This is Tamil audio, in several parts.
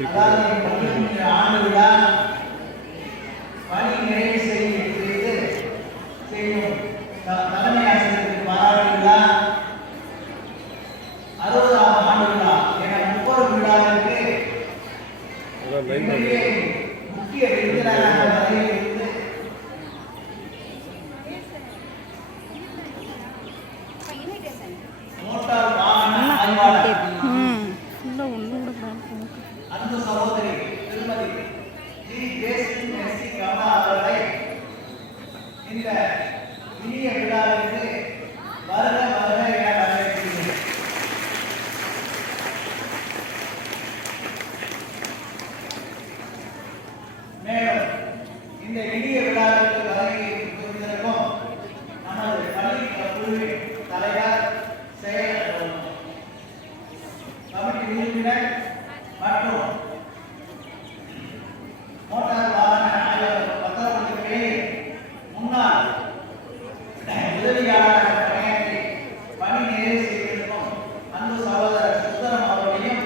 ஆண்டு விழா பணி நிறைவு செய்யும் தலைமை ஆசிரியருக்கு பாராட்டு விழா 60ஆம் ஆண்டு விழா என ஒவ்வொரு விழாவிற்கு முக்கிய விருந்தினராக வருகிறது. மோட்டார் வாகன ஆய்வாளர் அன்பு சகோதரி திருமதி ஜி ஜெயஸ்ரீ கமலா அவர்களை இந்த இனிய விழாவிற்கு வருக வருக என வரவேற்கிறேன். மேலும் இந்த இனிய விழாவிற்கு வருகை புரிந்திருக்கும் நமது பள்ளி குழுவின் தலைவர், கமிட்டி உறுப்பினர் மற்றும் மோட்டார் வாகன ஆய்வாளர் பத்திரப்பதிவுகளில் முன்னாள் உதவியாளராக பணியாற்றி பணி நிறைவு செய்திருக்கும் அன்பு சகோதரர் சுந்தரம் அவர்களையும்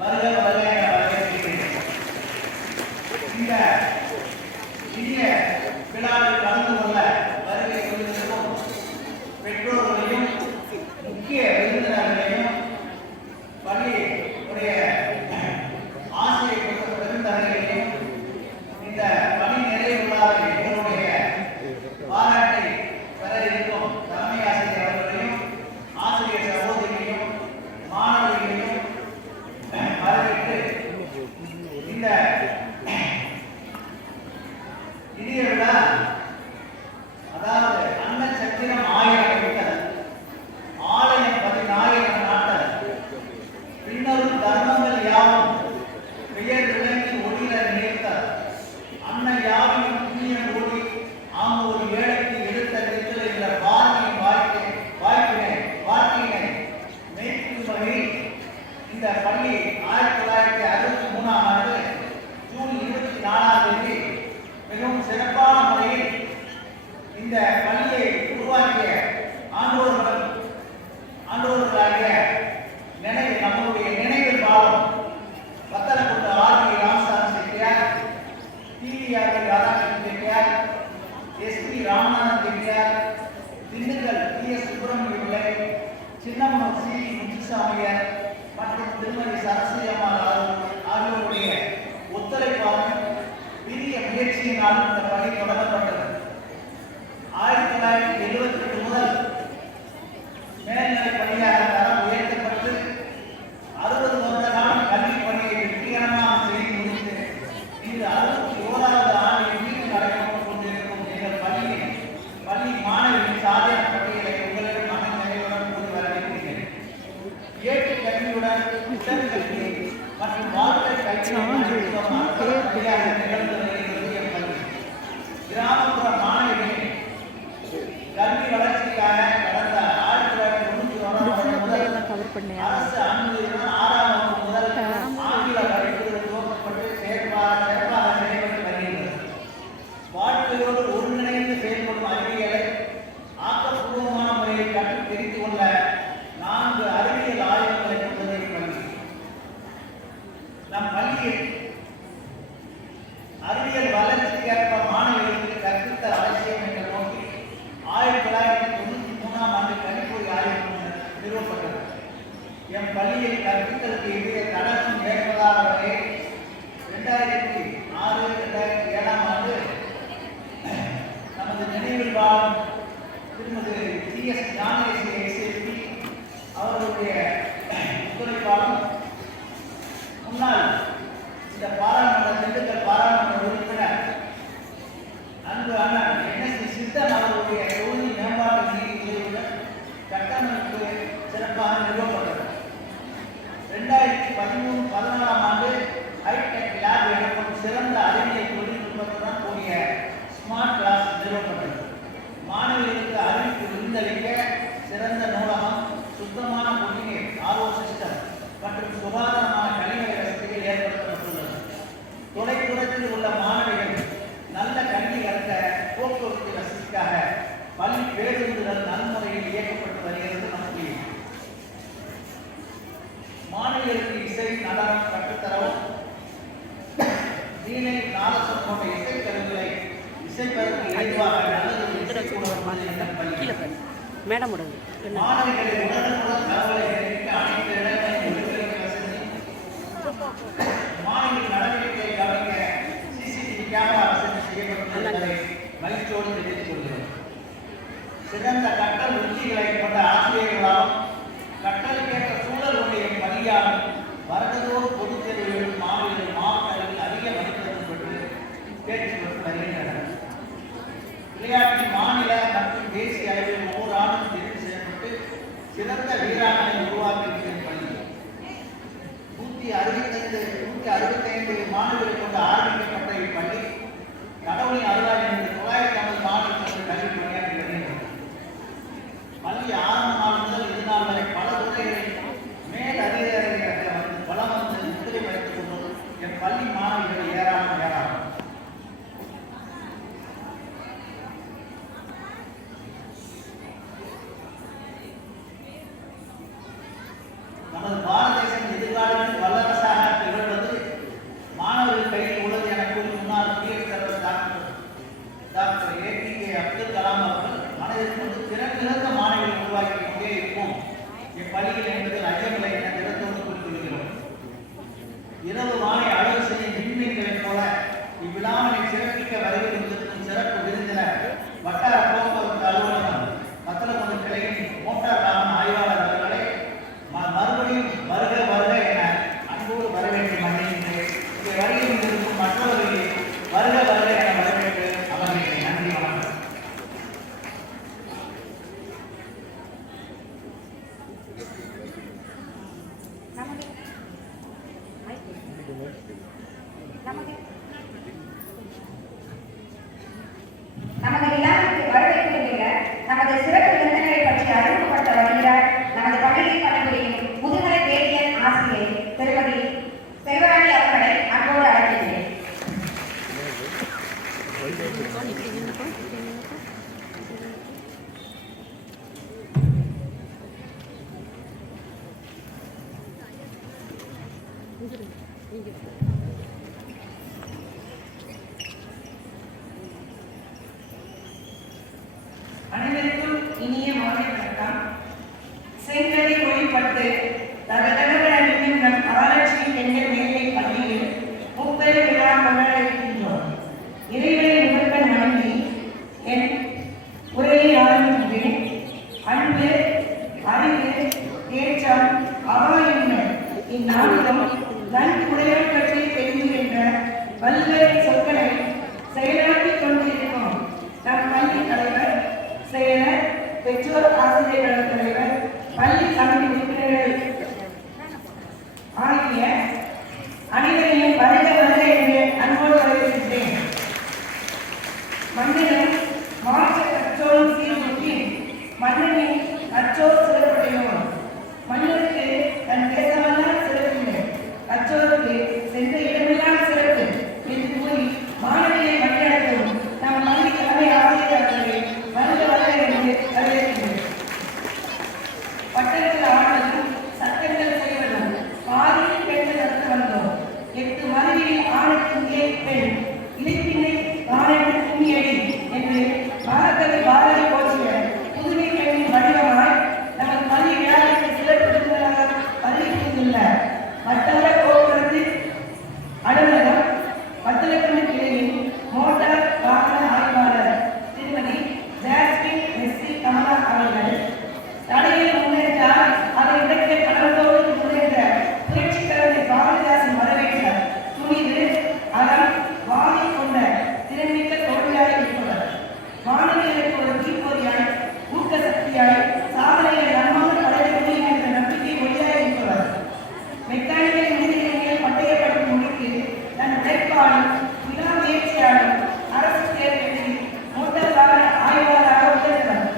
வருக வருக என வரவேற்கிறேன். இந்த இனிய விழாவில் கலந்து கொள்ள வருகை புரிந்திருக்கும் பெற்றோர்களையும் முக்கிய விருந்தினர்களையும் பள்ளியுடைய ஆசிரியர் பெருந்தகைகளையும் இந்த பணி நிறைவு விழாவில் எங்களுடைய பாராட்டை பெற இருக்கும் தலைமை ஆசிரியர் அவர்களையும் ஆசிரியர் சகோதரிகளையும் மாணவர்களையும் வரவேற்று இந்த இனிய விழா அதாவது அண்ணன் சத்திரம் 1000 விட்டல் ஆலயம் 14000 நாட்டல் பின்னரும் தர்மங்கள் யாவும் பெயர் விளங்கி ஒளிர நினைத்தார் அன்னை யாவையும் புண்ணியம் ஓடி ஆம் ஒரு ஏழைக்கு எடுத்த நிறுத்தல் என்ற பாரதியின் வாழ்க்கையினை மெய்க்கும் வகையில் இந்த பள்ளி 1963ஆம் ஆண்டு ஜூன் 24ஆம் தேதி மிகவும் சிறப்பான முறையில் இந்த பள்ளியை உருவாக்கிய ஆண்டோர்களாகிய நம்முடைய நினைவில் பாவம் Batlagundu RV Ramasamy Chettiar, TVR Radhakrishnan Chettiar, SP Ramanathan Chettiar, Dindigul TS. Subramania Pillai, Chinnamanur C முத்துசாமியார் மற்றும் திருமதி சரஸ்வதி அம்மாள் ஆகியோருடைய ஒத்துழைப்பாளர் பெரிய முயற்சியினால் இந்த பணி தொடங்கப்பட்டது. 1978 முதல் மேல்நிலை பணியாக தரம் உயர்த்தப்பட்டு 60 வருட காலம் கல்வி பணியை வெற்றிகரமாக செய்து முடித்து இன்று 61வது ஆண்டில் மீண்டும் நடைபெற்றுக் கொண்டிருக்கும் எங்கள் பள்ளி மாணவர்களின் சாதனை பட்டியலை உங்களிடம் மன நிறைவுடன் கூறி வரவேற்கிறேன். ஏற்று கல்வியுடன் உடற்கல்வி மற்றும் வாழ்க்கை கல்வி நிகழ்ந்து வருகிறது என் பள்ளி. கிராமப்புற மாணவர்களின் கல்வி வளர்ச்சிக்காக கடந்த 1991 முதல் அரசு அனுமதியுடன் 6ஆம் வகுப்பு முதல் ஆங்கில படிப்பு துவக்கப்பட்டு சிறப்பாக செயல்பட்டு வருகிறது. வாழ்க்கையோடு ஒருங்கிணைந்து செயல்படும் அறிவியலை ஆக்கப்பூர்வமான முறையில் கற்று தெரிந்து கொள்ள 4 அறிவியல் ஆய்வகங்களை கொண்டது பள்ளி. நம் பள்ளியில் அறிவியல் வளர்ச்சிக்கேற்ப மாணவர்களுக்கு கற்பித்தல் அவசியம் என்ற நோக்கில் 1993ஆம் ஆண்டு கணிப்பொறி ஆய்வு நிறுவப்பட்டது. எம் பள்ளியில் கற்பித்தலுக்கு எதிரே தடக்கம் ஏற்பதாக வரை 2006-2007ஆம் ஆண்டு நமது நினைவில் வாழும் திருமதி ஜி.எஸ். ஞானேஸ்வரி எஸ்எஸ்பி அவர்களுடைய ஒத்துழைப்பாளர் முன்னாள் இந்த திண்டுக்கல் பாராளுமன்ற உறுப்பினர் அன்பு அண்ணன் என்.எஸ். சித்தன் அவர்களுடைய தொகுதி மேம்பாட்டு நிதியுடன் கட்டமைப்பு சிறப்பாக நிறுவப்பட்டது. 2013-14ஆம் ஆண்டு ஹைடெக் லேப் எனப்படும் சிறந்த அறிவியல் தொழில்நுட்பத்துடன் கூடிய ஸ்மார்ட் கிளாஸ் நிறுவப்பட்டது. மாணவர்களுக்கு அறிவிப்பு விருந்தளிக்க சிறந்த நூலகம், சுத்தமான குடிநீர் RO சிஸ்டம் மற்றும் சுகாதாரமான கழிவறை வசதிகள் ஏற்படுத்தப்பட்டுள்ளது. தொலைதூரத்தில் உள்ள மாணவிகள் நல்ல கல்வி கற்க போக்குவரத்து வசதிக்காக பள்ளி பேருந்துகள் நன்முறையில் இயக்கப்பட்டு வருகிறது. மாணவிகளுக்கு இசை, நடனம் கற்றுத்தரவும் வீணை, நாதஸ்வரம் போன்ற இசைக்கருவிகளை இசைப்பதற்கு ஏதுவாக நல்லது மாணவிகளை உடனுக்குடன் தகவலை தெரிவிக்க அனைத்து இடங்களையும் ஒளிபரப்பு வசதி, மாணவிகள் நடவடிக்கையை கவனிக்க சிசிடிவி கேமரா வசதி செய்யப்பட்டுள்ளதை மகிழ்ச்சியோடு தெரிவித்துக் கொள்கிறோம். சிறந்த கற்றல் உத்திகளை கொண்ட ஆசிரியர்களாலும் கற்றலுக்கேற்ற சூழல் உடைய பணியாலும் வருடந்தோறும் பொதுத் தேர்வுகளில் மாணவர்கள் மாவட்ட அளவில் அதிக மதிப்பெண் பெற்று தேர்ச்சி பெற்று வருகின்றனர். விளையாட்டின் மாநில மற்றும் தேசிய அளவில் ஒவ்வொரு ஆண்டும் தெரிவு செய்யப்பட்டு சிறந்த வீராங்கனை உருவாக்கியிருக்கிற பள்ளி 165 மாணவர்கள் கொண்டு ஆரம்பிக்கப்பட்ட இப்பள்ளி கடவுளின் அருளால் இன்று 950 மாணவர்கள் கல்வி பணியாற்றி வருகின்றனர். பள்ளி ஆரம்ப நாள் முதல் இது நாள் வரை பல துறைகளில் மேல் அதிகாரிகளாக வந்து பலம் வந்து முத்திரை வைத்துக் கொண்டு என் பள்ளி மாணவர்கள் ஏராளம். நமது பாரத தேசம் எதிர்காலத்தில் வல்லரசாக திகழ்வது மாணவர்கள் கையில் உள்ளது என கூறி முன்னாள் குடியரசுத் தலைவர் டாக்டர் APJ அப்துல் கலாம் அவர்கள் மனதில் கொண்டு திறன் நிறைந்த மாணவர்களை உருவாக்கி கொண்டே இருப்போம் இப்பள்ளியில் என்பதில் ஐயமில்லை என திறத்தோடு குறிப்பிடுகிறோம். இரவு மாலை அழகு செய்யும் விண்மீன்களைப் போல இவ்விழாவினை சிறப்பிக்க வருகை கொண்டிருக்கும் சிறப்பு விருந்தினர் வட்டார போக்குவரத்து அலுவலகம் பத்தலகுண்டு கிளையின் மோட்டார் வாகன ஆய்வாளர் அவர்களை மறுபடியும் வருக வருக என அன்போடு வரவேற்று மன்னிக்கின்றேன். இங்கே வருகை கொண்டிருக்கும் மற்றவர்களை வருக வருக என வரவேற்று அமர்கின்றேன். நன்றி, வணக்கம். நமது விழாவிற்கு வரவேற்கின்ற நமது சிறப்பு விருந்தினரை பற்றி அறிமுகப்படுத்த வருகிறார் நமது பள்ளியில் பணிபுரியும் முதுகலை வேதியியல் ஆசிரியர் திருமதி செல்வராணி அவர்களை அன்போடு அழைக்கின்றேன். அனைவருக்கும் இனிய மாலை வணக்கம். செங்கலை ஒளிப்பட்டு தகவலின் நம் ஆராய்ச்சி பெண்கள் மேல்நிலைப் பள்ளியில் முப்பெரு விழா கொண்டாட இருக்கின்றோம். இறைவனை முதற்கண் வணங்கி என் உரையை ஆரம்பிக்கின்றேன். அன்பு, அறிவு, தேற்றம், அவாயின்மை இந்நான்கும் நன்குடையாள் பற்றி தெரிந்துகின்ற பல்வேறு சொற்களை செயலாற்றிக் கொண்டிருக்கிறோம். நம் பள்ளி தலைவர், செயலர், பெற்றோர் ஆசிரியர் கழக தலைவர், பள்ளி கமிட்டி உறுப்பினர்கள் ஆகிய அனைவரையும் வருக வருக என்று அன்போடு வரவேற்கின்றேன். மன்னனும் மாற்ற கற்றோரும் சீர்தூக்கி மன்னனின் கற்றோர் சிறப்புடையோர். மன்னருக்கு தன் தேசமெல்லாம் சிறப்பு, கற்றோருக்கு சென்ற இடமெல்லாம் சிறப்பு என்று கூறி மாணவியை வழிநடத்தும் நம் பள்ளி தலைமை ஆசிரியர்களை வருக வருக என்று வரவேற்கின்றேன். பட்டங்கள் ஆடுவதும் சட்டங்கள் செய்வதும் பாதியில் பெண்கள் நடத்த வந்தோம். 8 மருவியில் ஆணுக்கு பெண் இலக்கினை ஆணைக்கு கும்மியடி என்று மகாகவி பாரதி போற்றிய புதுமை பெண்ணின் வடிவமாய் நமது பள்ளி விழாவிற்கு சிறப்பு விருந்தினராக பள்ளி புரிந்துள்ள வட்டார போக்குவரத்து அலுவலகம் பத்தலகுண்டு கிளையின் மோட்டார் வாகன ஆய்வாளர் திருமதி ஜாஸ்மின் மெஸ்ஸி கமலா அவர்கள் தடையில் முன்னேற்றால் அதை இடைக்க கடந்தோடு முன்னேற்ற புரட்சி தலைவர் பாரதிதாசன் வரவேற்ற துணிவு, அறம், வாதி கொண்ட திறன்மிக்க தோழியாக இருப்பவர். மாணவிகளுக்கு ஒரு தீப்பொறியாய், ஊக்க சக்தியாய், சாதனைகளை நன்மாக படைக்க முடியும் என்ற நம்பிக்கை ஒளியாக இருப்பவர். மெக்கானிக்கல் இன்ஜினியரிங்கில் பட்டய படிப்பு முடித்து தன் உழைப்பாலும் விடாமுயற்சியாலும் அரசு தேர்வு எழுதி மோட்டார் வாகன ஆய்வாளராக உயர்ந்தவர்.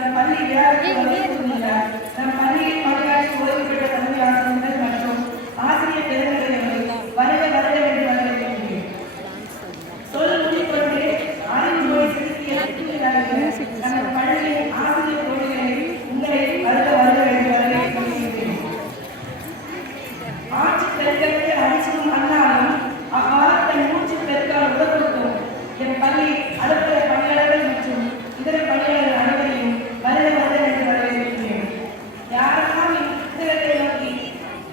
நம் பள்ளி விழாவுக்கு வருகிறார். நம் பள்ளியில் பணியாற்றி ஓய்வு பெற்ற தலைமை ஆசிரியர்கள் மற்றும் ஆசிரியர் பெருமக்களை வருக வருக என்று வரவேற்கிறேன். சொல் முடிக்கொண்டு அறிவு நோய் செலுத்திய நமது பள்ளியின் ஆசிரியர் தோழிகளை உங்களை வருக வருக என்று வரவேற்கிறேன். ஆட்சி பெருக்கத்தை அடிச்சும் அண்ணாலும் அவ்வாறு தன் மூச்சு பெருக்கால் உடற்படுத்தும் என் பள்ளி அடுத்த பணியாளர்கள் மற்றும் இதர பணியாளர்கள் அனைவரையும் வருக வருக என்று வரவேற்கிறேன். யாரெல்லாம் இப்புத்தகத்தை நோக்கி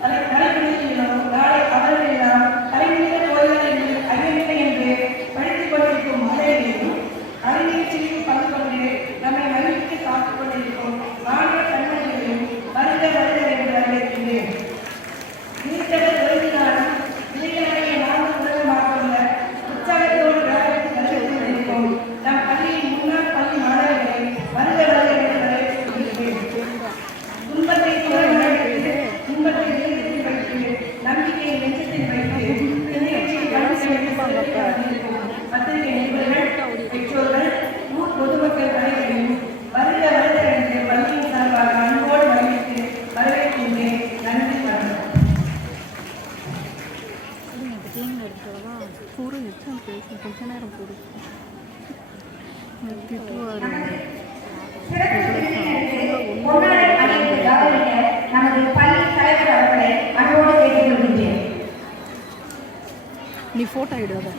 தலைப்பிடிக்கிறோ நாளை அவர்கள் எல்லாம் தலைமுறை போய்கள் என்று ஐயமில்லை என்று படித்துக் கொண்டிருக்கும் மலையிலும் அறிநிகழ்ச்சியில் பங்கு கொண்டு நம்மை மகிழ்ச்சி காத்துக் கொண்டிருக்கும் மாணவ கண்மணிகளையும் வருக வருக என்று வரவேற்கிறேன். நீட்டவர் ஒருங்கினாலும் இளைஞர்களை நான்கு உலகமாக்குள்ள உற்சாகத்தோடு வரவேற்கும் நம் பள்ளியின் முன்னாள் பள்ளி மாணவர்களை வருக வருக என்று வரவேற்கிறேன். துன்பத்தை துன்பத்தை நெஞ்சத்தில் வைத்து நம்பிக்கையை நெஞ்சத்தில் வைத்து நிகழ்ச்சியை பத்திரிகை நிருபர்கள் பெற்றோர்கள் ஊர் பொதுமக்கள் அனைவரையும் வருக வருக என்று பள்ளியின் சார்பாக அன்போடு வரவேற்று வரவேற்கின்றேன். நன்றி வணக்கம். பூரா எக்ஸாம் பேசும் கொஞ்ச நேரம் கொடுக்கும் திட்டுவார். நமது பள்ளி தலைவர் அவர்களை அன்போடு கேட்டுக்கொள்கின்றேன். நீ ஃபோட்டோ எடுத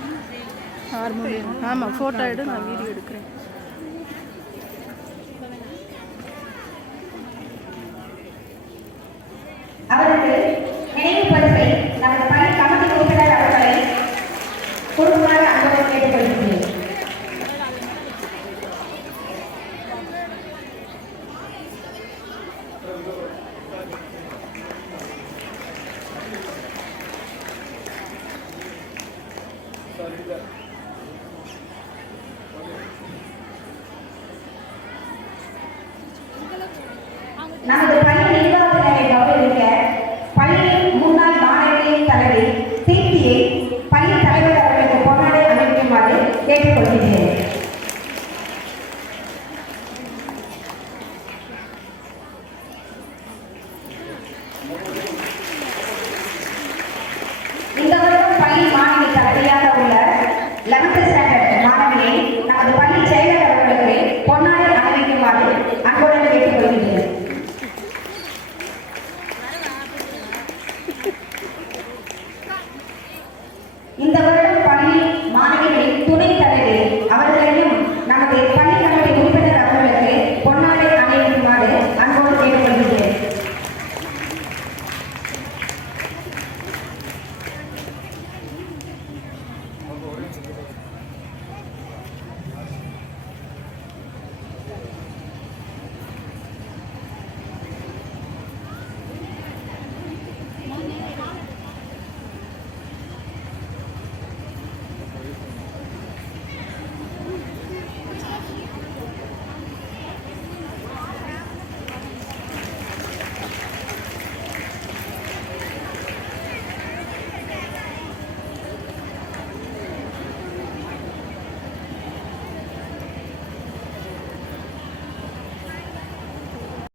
ஹார்மோனியம். ஆமாம், ஃபோட்டோ எடு, நான் வீடியோ எடுக்கிறேன். அவருக்கு நினைவு பரிசை நமது பள்ளி கமிட்டி உறுப்பினர் அவர்களை கொடுக்குமாறு அன்போடு கேட்டுக்கொள்கிறேன். நமது பள்ளி நிர்வாகத்தினரை கௌரவிக்க பள்ளியின் முன்னாள் மாணவியின் தலைவி தீப்தியை பள்ளி தலைவர் அவர்களுக்கு பொன்னாடை அணிவிக்குமாறு கேட்டுக்கொள்கிறேன். இந்த வருடம் பள்ளி மாணவி தலைவியாக உள்ள 11th ஸ்டாண்டர்ட் மாணவியை நமது பள்ளி செயலர் அவர்களுக்கு பொன்னாடை அணிவிக்குமாறு அன்புடன் கேட்டுக்கொள்கிறேன்.